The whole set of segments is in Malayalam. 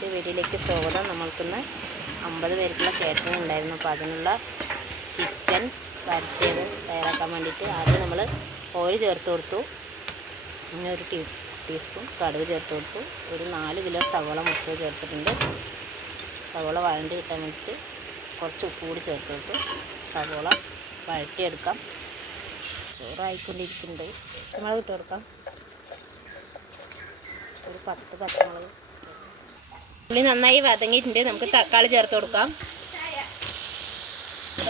വീഡിയോയിലേക്ക് സ്വാഗതം. നമ്മൾക്കിന്ന് 50 പേർക്കുള്ള കേറ്ററിംഗ് ഉണ്ടായിരുന്നു. അപ്പോൾ അതിനുള്ള ചിക്കൻ വരട്ടിയത് തയ്യാറാക്കാൻ വേണ്ടിയിട്ട് ആദ്യം നമ്മൾ ഓയിൽ ചേർത്ത് കൊടുത്തു. പിന്നെ ഒരു ടീസ്പൂൺ കടുക് ചേർത്ത് കൊടുത്തു. ഒരു 4 കിലോ സവോള മുറിച്ചത് ചേർത്തിട്ടുണ്ട്. സവോള വഴണ്ടി കിട്ടാൻ വേണ്ടിയിട്ട് കുറച്ച് ഉപ്പ് കൂടി ചേർത്ത് കൊടുത്തു. സവോള വഴട്ടിയെടുക്കാം. ചോറായിക്കൊണ്ടിരിക്കുന്നുണ്ട്. പച്ചമുളക് ഇട്ട് കൊടുക്കാം. ഒരു 10 പച്ചമുളക്. ഉള്ളി നന്നായി വതങ്ങിയിട്ടുണ്ട്. നമുക്ക് തക്കാളി ചേർത്ത് കൊടുക്കാം.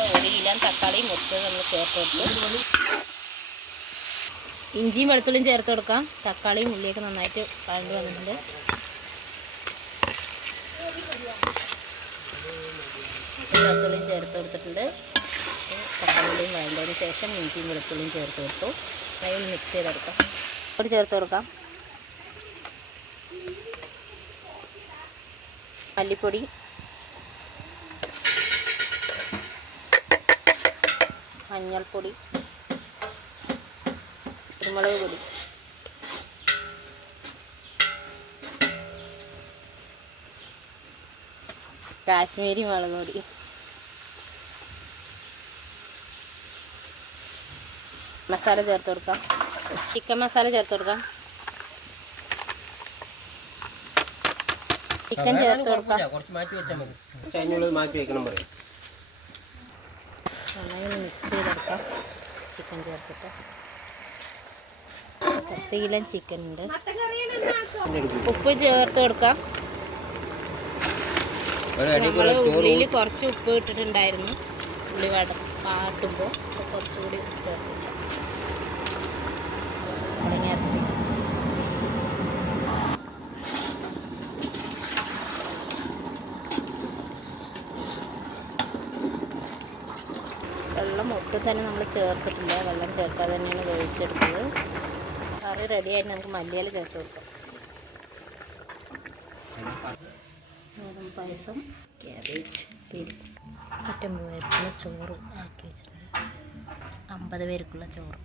1 കിലോ തക്കാളി മുറിച്ചത് നമ്മൾ ചേർത്ത് കൊടുത്തു. ഇഞ്ചിയും വെളുത്തുള്ളിയും ചേർത്ത് കൊടുക്കാം. തക്കാളിയും ഉള്ളിയൊക്കെ നന്നായിട്ട് വഴണ്ടി വന്നിട്ടുണ്ട്. വെളുത്തുള്ളിയും ചേർത്ത് കൊടുത്തിട്ടുണ്ട്. തക്കാളിയും വഴണ്ടതിന് ശേഷം ഇഞ്ചിയും വെളുത്തുള്ളിയും ചേർത്ത് കൊടുത്തു. അതിൽ മിക്സ് ചെയ്തെടുക്കാം. പൊടി ചേർത്ത് കൊടുക്കാം. മല്ലിപ്പൊടി, മഞ്ഞൾപ്പൊടി, കുരുമുളക് പൊടി, കാശ്മീരി മുളക് പൊടി, മസാല ചേർത്ത് കൊടുക്കാം. ചിക്കൻ മസാല ചേർത്ത് കൊടുക്കാം. ചിക്കൻ ചേർത്ത് കൊടുക്കാം. നന്നായി മിക്സ് ചെയ്തെടുക്കാം. ചിക്കൻ ചേർത്തിട്ട് 10 കിലോ ചിക്കൻ ഉണ്ട്. ഉപ്പ് ചേർത്ത് കൊടുക്കാം. നമ്മൾ ഉള്ളിയിൽ കുറച്ച് ഉപ്പ് ഇട്ടിട്ടുണ്ടായിരുന്നു. ഉള്ളി പാട്ടുമ്പോൾ കുറച്ചുകൂടി ചേർത്ത് ഉടങ്ങി അരച്ച് വെള്ളം ഒട്ടും തന്നെ നമ്മൾ ചേർത്തിട്ടില്ല. വെള്ളം ചേർക്കാതെ തന്നെയാണ് വേവിച്ചെടുത്തത്. കറി റെഡിയായിട്ട് നമുക്ക് മല്ലിയില ചേർത്ത് കൊടുക്കാം. പായസം, ക്യാബേജ് ഉപ്പേരി, 150 പേർക്കുള്ള ചോറ് ആക്കി വെച്ചിട്ടുണ്ട്. 50 പേർക്കുള്ള ചോറ്.